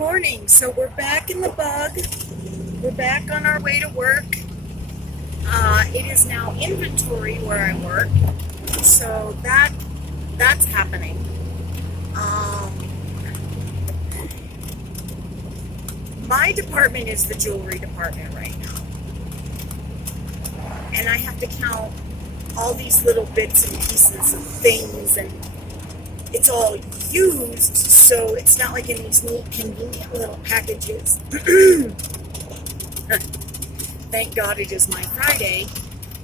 morning. So we're back in the bug. We're back on our way to work. It is now inventory where I work. So that's happening. My department is the jewelry department right now. And I have to count all these little bits and pieces of things, and it's all used, so it's not like in these neat, convenient little packages. Thank God it is my Friday,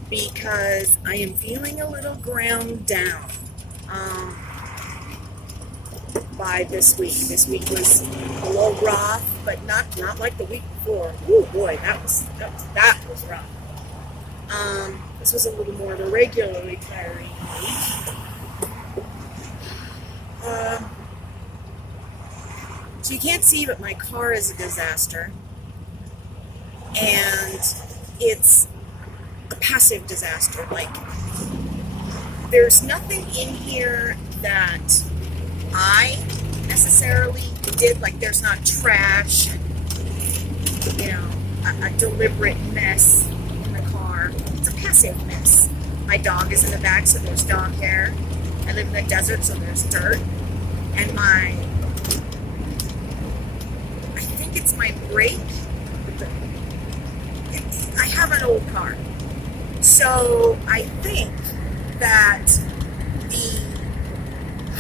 because I am feeling a little ground down by this week. This week was a little rough, but not like the week before. Oh boy, that was rough. This was a little more of a regularly tiring week. So you can't see, but my car is a disaster. And it's a passive disaster. Like, there's nothing in here that I necessarily did. Like, there's not trash and, a deliberate mess in the car. It's a passive mess. My dog is in the back, so there's dog hair. I live in the desert, so there's dirt. And I think it's my brake. I have an old car. So I think that the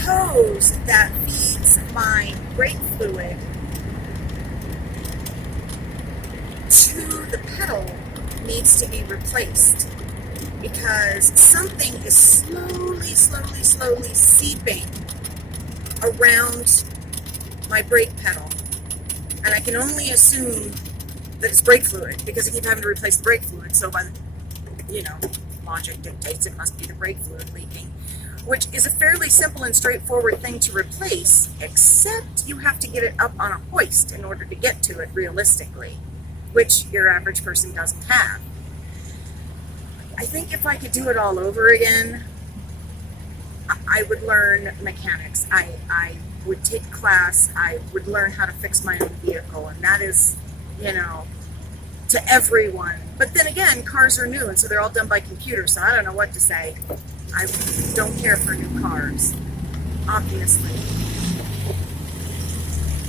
hose that feeds my brake fluid to the pedal needs to be replaced, because something is slowly seeping around my brake pedal. And I can only assume that it's brake fluid, because I keep having to replace the brake fluid. So by logic dictates it must be the brake fluid leaking, which is a fairly simple and straightforward thing to replace, except you have to get it up on a hoist in order to get to it realistically, which your average person doesn't have. I think if I could do it all over again, I would learn mechanics. I would take a class. I would learn how to fix my own vehicle, and that is, to everyone. But then again, cars are new, and so they're all done by computers, so I don't know what to say. I don't care for new cars, obviously.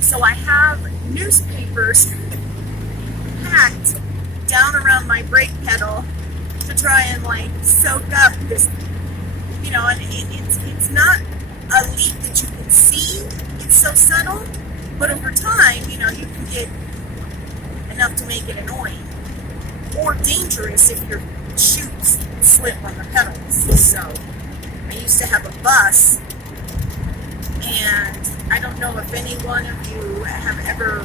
So I have newspapers packed down around my brake pedal to try and soak up this, and it's not a leak that you can see. It's so subtle, but over time, you can get enough to make it annoying or dangerous if your shoes slip on the pedals. So I used to have a bus, and I don't know if any one of you have ever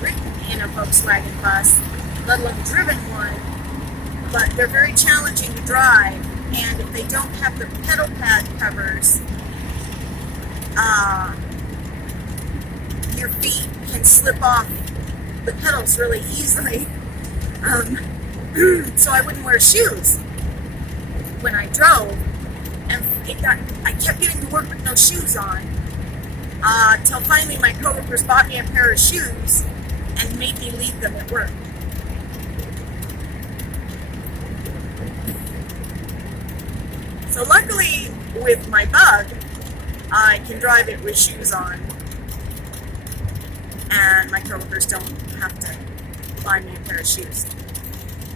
ridden in a Volkswagen bus, let alone driven one, but they're very challenging to drive, and if they don't have the pedal pad covers, your feet can slip off the pedals really easily. So I wouldn't wear shoes when I drove, and I kept getting to work with no shoes on, till finally my coworkers bought me a pair of shoes and made me leave them at work. So luckily with my Bug, I can drive it with shoes on, and my coworkers don't have to buy me a pair of shoes.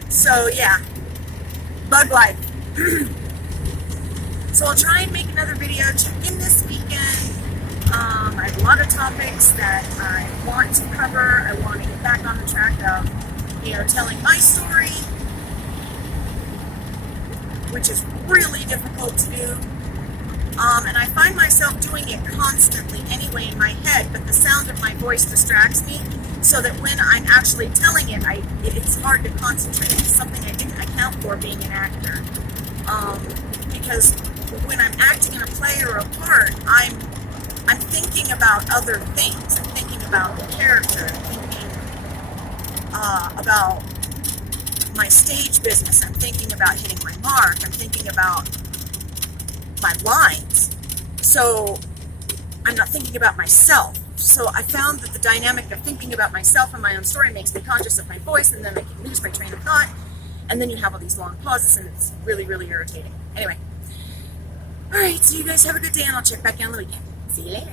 So yeah, Bug life. So I'll try and make another video. Check in this weekend. I have a lot of topics that I want to cover. I want to get back on the track of, telling my story, which is really difficult to do. And I find myself doing it constantly anyway in my head, but the sound of my voice distracts me, so that when I'm actually telling it, it's hard to concentrate. It's something I didn't account for being an actor. Because when I'm acting in a play or a part, I'm thinking about other things. I'm thinking about the character. I'm thinking about my stage business. I'm thinking about hitting my mark. I'm thinking about my lines. So I'm not thinking about myself. so I found that the dynamic of thinking about myself and my own story makes me conscious of my voice, and then I can lose my train of thought, and then you have all these long pauses, and it's really, really irritating. Anyway, all right, so you guys have a good day, and I'll check back in on the weekend. See you later.